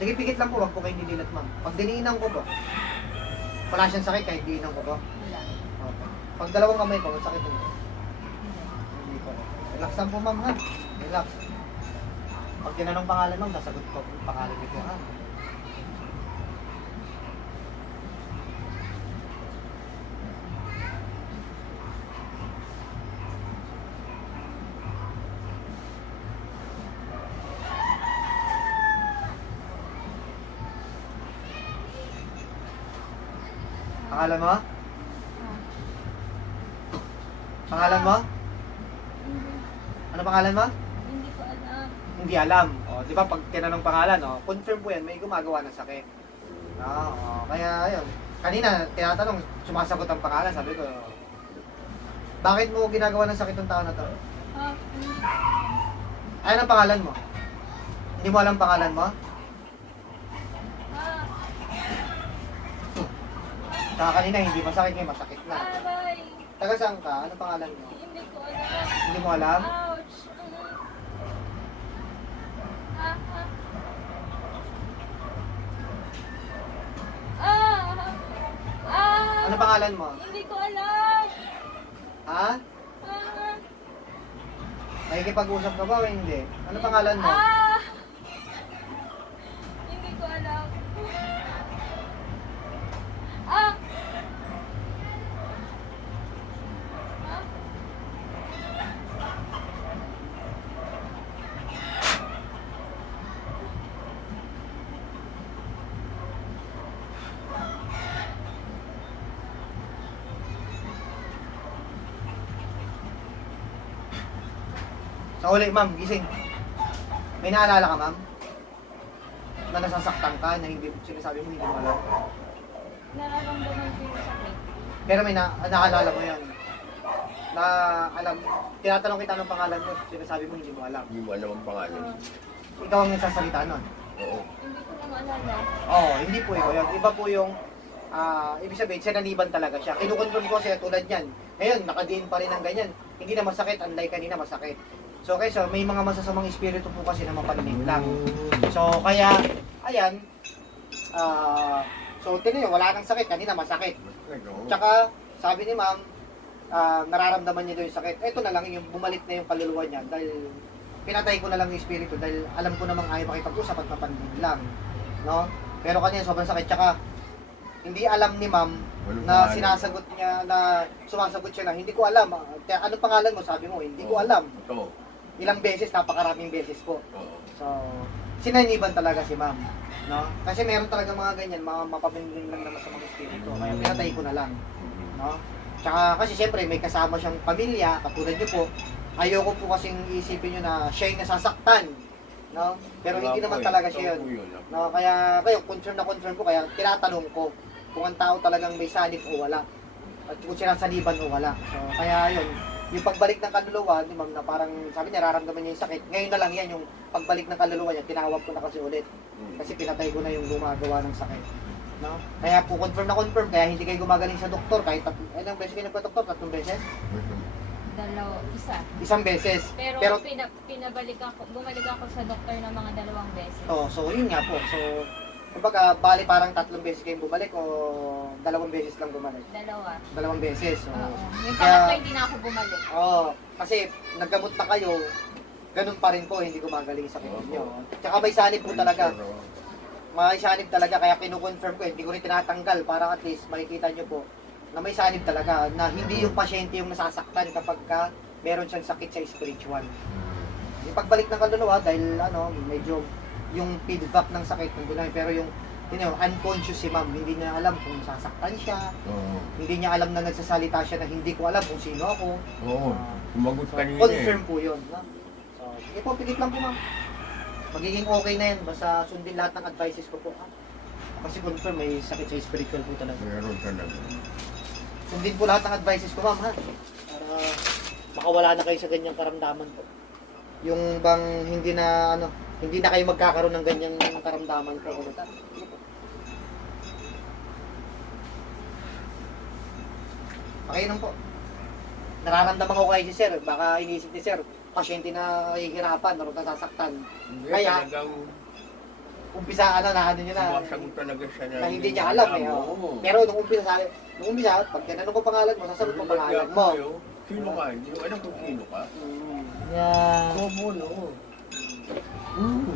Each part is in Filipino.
Sige, pikit lang po, wag po kayo dinilat, ma'am. Pag diniinan ko po, wala siyang sakit kahit diinan ko po. Wala. Okay. Pag dalawang kamay po, sakit po. Hindi po. Relax lang po, ma'am, ha? Relax. Pag tinanong pangalan, ma'am, nasagot ko yung pangalan niyo po, ha? Pangalan mo? Ah. Pangalan mo? Hindi, Ano pangalan mo? hindi ko alam. Hindi alam. O, di ba pag tinanong pangalan, o, confirm po yan, may gumagawa ng sakit. Kaya ayun. Kanina, tinatanong, sumasagot ang pangalan, sabi ko, bakit mo ginagawa ng sakit ng tao na to? Hindi. Ano ang pangalan mo? Hindi mo alam pangalan mo? Ah, Saka kanina, hindi masakit ngayon, masakit na. aray. Taga saan ka? Ano pangalan mo? Hindi ko alam. Hindi mo alam? Ouch. Ah, ah. Ah, ah. Ano pangalan mo? Hindi ko alam. Ha? Ah, Nakikipag-usap ka ba o hindi? Ano pangalan mo? ah. Hindi ko alam. Ah. Ah. Sa uli, ma'am, gising. May naalala ka, ma'am? Na nasasaktan ka, na hindi sinasabi mo, hindi mo alam. Nararamdaman ko yung sakit. Pero may naalala mo yun. Na alam, tinatanong kita ng pangalan mo, sinasabi mo, hindi mo alam. Hindi mo alam ang pangalan. Ikaw ang nagsasalita nun. Oo. Hindi ko na maalala. Oo, hindi po ikaw yun. Iba po yung, ibig sabihin, sinaniban talaga siya. Kinukonfirm ko siya tulad yan. Ngayon, nakadiin pa rin ng ganyan. Hindi na masakit, unlike kanina masakit. So, okay, so may mga masasamang espiritu po kasi na mapalinig lang. So, kaya, ayan, so, tinan nyo, wala nang sakit, kanina masakit. Tsaka, sabi ni ma'am, nararamdaman niya daw yung sakit. Ito na lang yung bumalik na yung kaluluwa niya dahil pinatay ko na lang yung espiritu dahil alam ko namang ayaw makipag-usap at mapandig lang. No? Pero kanina sobrang sakit. Tsaka, hindi alam ni ma'am na sinasagot niya, na sumasagot siya na, hindi ko alam. Kaya ano pangalan mo? Sabi mo, hindi ko alam. Oo. Ilang beses, napakaraming beses po. Oo. So, sinaniban talaga si ma'am. No? Kasi meron talaga mga ganyan, mga mapapindig lang naman sa mga espiritu. Kaya pinatay ko na lang. No? Tsaka kasi siyempre may kasama siyang pamilya, katulad niyo po. Ayoko po kasing isipin niyo na siya yung nasasaktan. No? Pero hindi naman talaga siya yun. No? Kaya kayo, confirm ko, kaya tinatanong ko kung ang tao talagang may sanib o wala. At kung sinasaniban o wala. So, kaya yun, yung pagbalik ng kaluluwa ni ma'am na parang sabi niya, nararamdaman niya yung sakit. Ngayon na lang yan, yung pagbalik ng kaluluwa niya, tinawag ko na kasi ulit. Kasi pinatay ko na yung gumagawa ng sakit. No? Kaya po confirm, kaya hindi kayo gumagaling sa doktor kahit ilang beses kayo nagpa-doktor, 3 beses? Dalawa, isa. Isang beses. Pero bumalik ako sa doktor ng mga 2 beses. So yun nga po. So, kumbaga, bali parang 3 beses kayong bumalik o 2 beses lang bumalik? 2 beses. So, Oo. Yung kaya- pangatlo hindi na ako bumalik. kasi naggamot na kayo, ganun pa rin po, hindi gumagaling sa sakit ninyo. Tsaka may sanib po talaga. May sanib talaga, kaya kinukonfirm ko, hindi ko rin tinatanggal para at least makikita nyo po na may sanib talaga, na hindi yung pasyente yung nasasaktan kapag ka meron siyang sakit sa spiritual. Yung pagbalik ng kaluluwa, dahil medyo yung feedback ng sakit nandun lang, pero yung unconscious si ma'am, hindi niya alam kung nasasaktan siya, Oo. hindi niya alam na nagsasalita siya na hindi ko alam kung sino ako. Oo. Sumagot So, kanina confirm po yun. No? So, sige po, pigit lang po ma'am. Magiging okay na yan, basta sundin lahat ng advices ko po. Kasi confirm, may sakit sa spiritual po talaga. Meron talaga. Sundin po lahat ng advices ko ma'am ha. Para makawala na kayo sa ganyang karamdaman po. Yung bang hindi na kayo magkakaroon ng ganyang karamdaman po. Sige po. Pakinom po. Nararamdaman ko kay si sir, baka iniisip ni sir, pasyente na hihirapan, nasasaktan. Hindi, Kaya- talagang umpisa na ano niya na. Sumasagot talaga siya Na hindi niya alam eh. Oo. Oh. Pero nung umpisa, pag tinanong ko pangalan mo, sasagot mo pangalan mo. Sino ka? Hindi ko alam kung sino ka. Yeah. Bobo, no?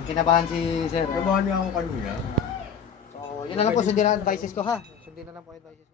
Kinabahan si Sir. Nabahan niya ako kanina. So, yun na lang po, sundin na advices ko ha. Sundin na lang po advices ko.